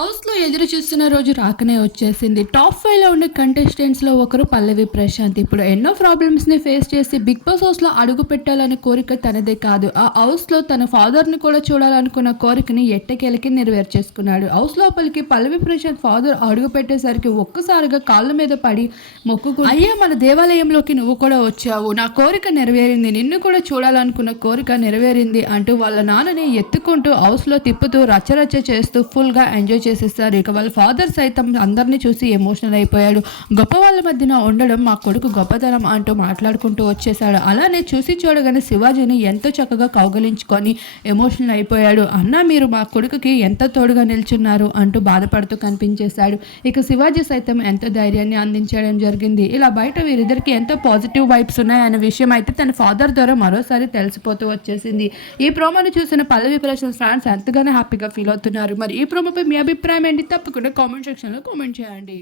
హౌస్లో ఎదురు చూస్తున్న రోజు రాకనే వచ్చేసింది. టాప్ ఫైవ్లో ఉండే కంటెస్టెంట్స్లో ఒకరు పల్లవి ప్రశాంత్. ఇప్పుడు ఎన్నో ప్రాబ్లమ్స్ని ఫేస్ చేసి బిగ్ బాస్ హౌస్లో అడుగు పెట్టాలనే కోరిక తనదే కాదు. ఆ హౌస్లో తన ఫాదర్ని కూడా చూడాలనుకున్న కోరికని ఎట్టకేలకి నెరవేర్చేసుకున్నాడు. హౌస్ లోపలికి పల్లవి ప్రశాంత్ ఫాదర్ అడుగు పెట్టేసరికి ఒక్కసారిగా కాళ్ళ మీద పడి మొక్కుకు అయ్యా మన దేవాలయంలోకి నువ్వు కూడా వచ్చావు. నా కోరిక నెరవేరింది. నిన్ను కూడా చూడాలనుకున్న కోరిక నెరవేరింది అంటూ వాళ్ళ నాన్నని ఎత్తుకుంటూ హౌస్లో తిప్పుతూ రచ్చరచ్చ చేస్తూ ఫుల్గా ఎంజాయ్ చేసేస్తారు. ఇక వాళ్ళ ఫాదర్ సైతం అందరినీ చూసి ఎమోషనల్ అయిపోయాడు. గొప్ప వాళ్ళ మధ్యన ఉండడం మా కొడుకు గొప్పతనం అంటూ మాట్లాడుకుంటూ వచ్చేసాడు అలానే చూసి చూడగానే శివాజీని ఎంతో చక్కగా కౌగలించుకొని ఎమోషనల్ అయిపోయాడు. అన్న మీరు మా కొడుకుకి ఎంత తోడుగా నిల్చున్నారు? అంటూ బాధపడుతూ కనిపించేశాడు. ఇక శివాజీ సైతం ఎంత ధైర్యాన్ని అందించడం జరిగింది. ఇలా బయట వీరిద్దరికి ఎంతో పాజిటివ్ వైబ్స్ ఉన్నాయన్న విషయం అయితే తన ఫాదర్ ద్వారా మరోసారి తెలిసిపోతూ వచ్చేసింది. ఈ ప్రోమోని చూసిన పల్లవి ప్రశ్న ఫ్యాన్స్ ఎంతగానో హ్యాపీగా ఫీల్ అవుతున్నారు. మరి ఈ ప్రోమోపై మీ అభిప్రాయం ఏంటి? తప్పకుండా కామెంట్ సెక్షన్లో కామెంట్ చేయండి.